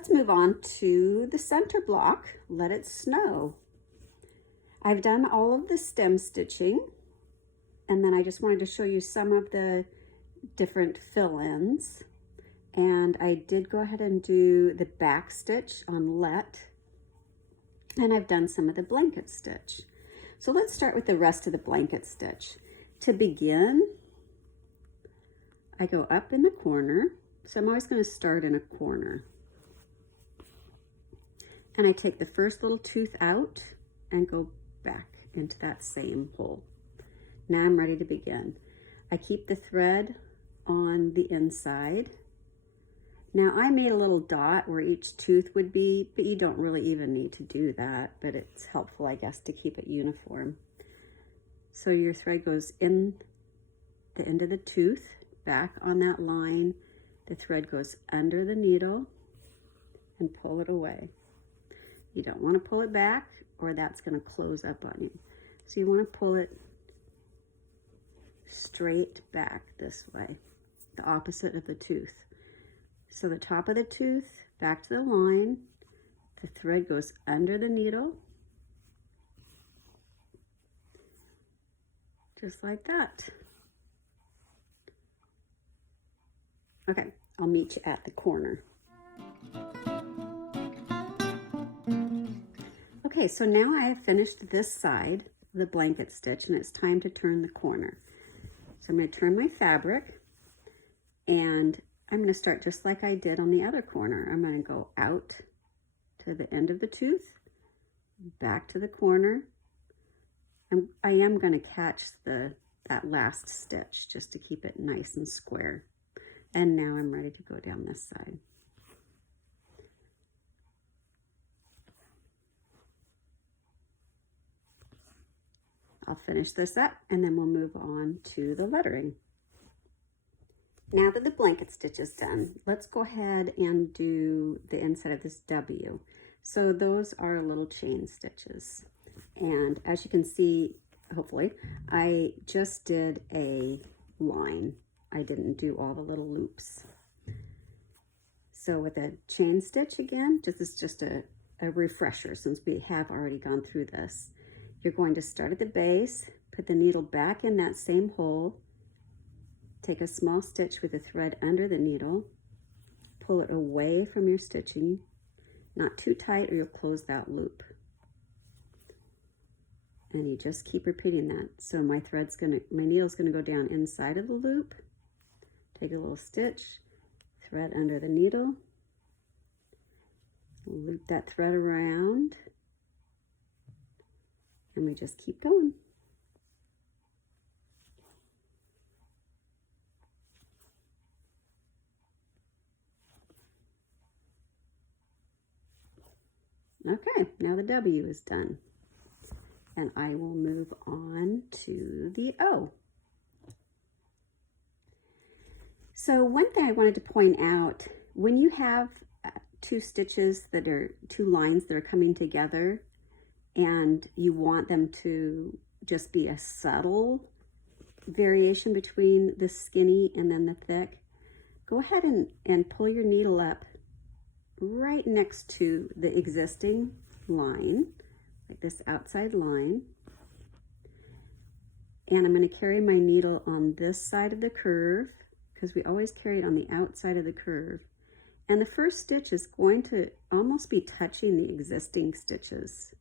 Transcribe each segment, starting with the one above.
let's move on to the center block, Let It Snow. I've done all of the stem stitching, and then I just wanted to show you some of the different fill-ins. And I did go ahead and do the back stitch on Let, and I've done some of the blanket stitch. So let's start with the rest of the blanket stitch. To begin, I go up in the corner. So I'm always going to start in a corner. And I take the first little tooth out and go back into that same hole. Now I'm ready to begin. I keep the thread on the inside. Now I made a little dot where each tooth would be, but you don't really even need to do that, but it's helpful, I guess, to keep it uniform. So your thread goes in the end of the tooth, back on that line. The thread goes under the needle and pull it away. You don't want to pull it back or that's going to close up on you. So you want to pull it straight back this way, the opposite of the tooth. So the top of the tooth, back to the line, the thread goes under the needle, just like that. Okay, I'll meet you at the corner. Okay, so now I have finished this side of the blanket stitch and it's time to turn the corner. So I'm going to turn my fabric and I'm going to start just like I did on the other corner. I'm going to go out to the end of the tooth, back to the corner. I am going to catch that last stitch just to keep it nice and square. And now I'm ready to go down this side. I'll finish this up and then we'll move on to the lettering. Now that the blanket stitch is done, let's go ahead and do the inside of this W. So those are little chain stitches. And as you can see, hopefully, I just did a line. I didn't do all the little loops. So with a chain stitch again, this is just a refresher since we have already gone through this. You're going to start at the base, put the needle back in that same hole, take a small stitch with the thread under the needle, pull it away from your stitching, not too tight or you'll close that loop. And you just keep repeating that. So my needle's gonna go down inside of the loop, take a little stitch, thread under the needle, loop that thread around, and we just keep going. Okay, now the W is done. And I will move on to the O. So one thing I wanted to point out, when you have two lines that are coming together and you want them to just be a subtle variation between the skinny and then the thick, go ahead and pull your needle up right next to the existing line, like this outside line. And I'm going to carry my needle on this side of the curve because we always carry it on the outside of the curve. And the first stitch is going to almost be touching the existing stitches.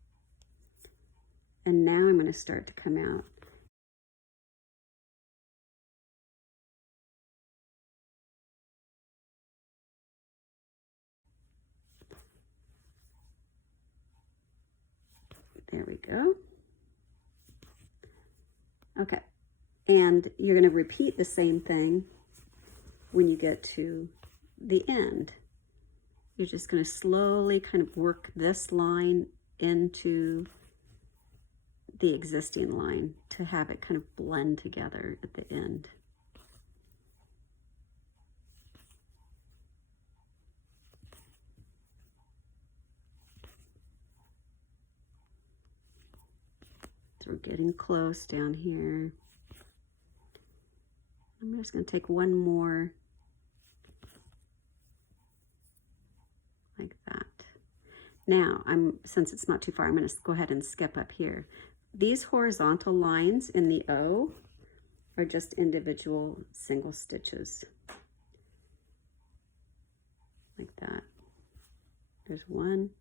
And now I'm going to start to come out. There we go. Okay, and you're going to repeat the same thing when you get to the end. You're just going to slowly kind of work this line into the existing line to have it kind of blend together at the end. So we're getting close down here. I'm just going to take one more like Now, since it's not too far, I'm going to go ahead and skip up here. These horizontal lines in the O are just individual single stitches. Like that. There's one.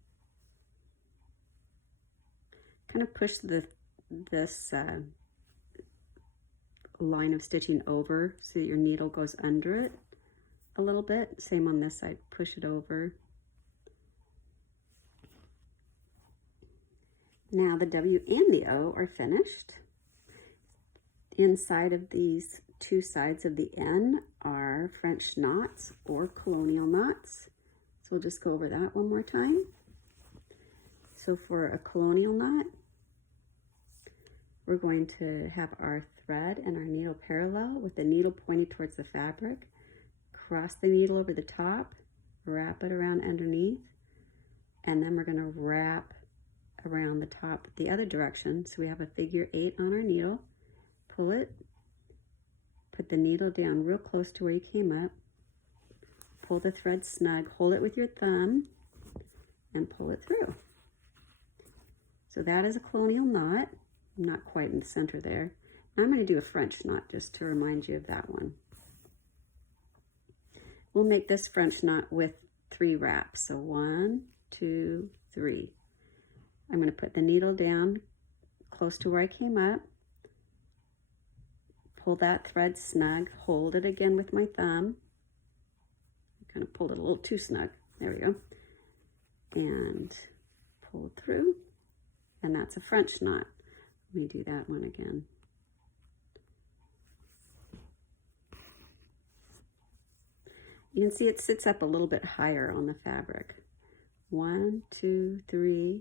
Kind of push this line of stitching over so that your needle goes under it a little bit. Same on this side, push it over. Now the W and the O are finished. Inside of these two sides of the N are French knots or colonial knots. So we'll just go over that one more time. So for a colonial knot, we're going to have our thread and our needle parallel with the needle pointed towards the fabric. Cross the needle over the top, wrap it around underneath, and then we're going to wrap around the top the other direction. So we have a figure 8 on our needle. Pull it, put the needle down real close to where you came up, pull the thread snug, hold it with your thumb, and pull it through. So that is a colonial knot. I'm not quite in the center there. Now I'm going to do a French knot just to remind you of that one. We'll make this French knot with 3 wraps. So 1, 2, 3. I'm going to put the needle down close to where I came up, pull that thread snug, hold it again with my thumb. I kind of pulled it a little too snug. There we go. And pull it through. And that's a French knot. Let me do that one again. You can see it sits up a little bit higher on the fabric. 1, 2, 3.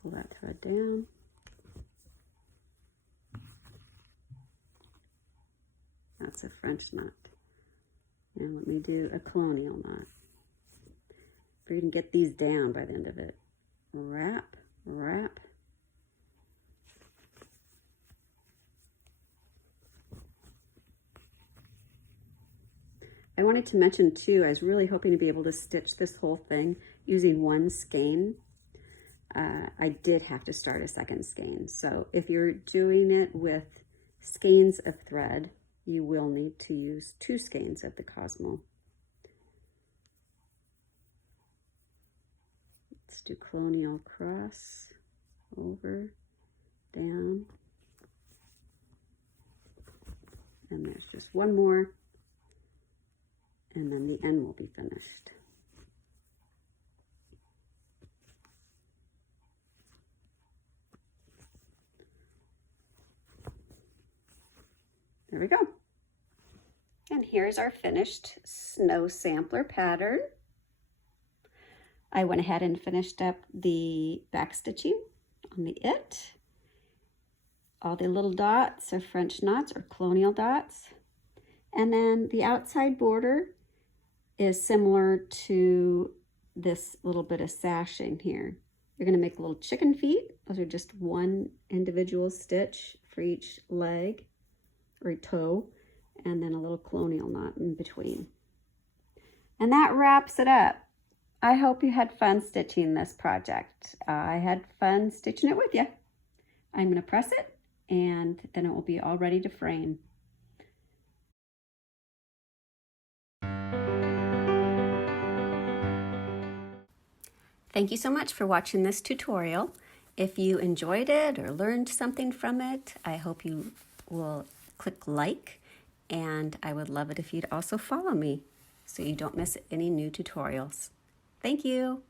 Pull that thread down. That's a French knot. Now let me do a colonial knot. We're going to get these down by the end of it. Wrap, wrap. I wanted to mention too, I was really hoping to be able to stitch this whole thing using one skein. I did have to start a second skein. So if you're doing it with skeins of thread, you will need to use 2 skeins of the Cosmo. Let's do colonial cross, over, down. And there's just one more. And then the end will be finished. There we go. And here's our finished snow sampler pattern. I went ahead and finished up the back stitching on the it. All the little dots are French knots or colonial dots. And then the outside border is similar to this little bit of sashing here. You're going to make little chicken feet. Those are just one individual stitch for each leg or toe, and then a little colonial knot in between. And that wraps it up. I hope you had fun stitching this project. I had fun stitching it with you. I'm going to press it, and then it will be all ready to frame. Thank you so much for watching this tutorial. If you enjoyed it or learned something from it, I hope you will click like, and I would love it if you'd also follow me so you don't miss any new tutorials. Thank you.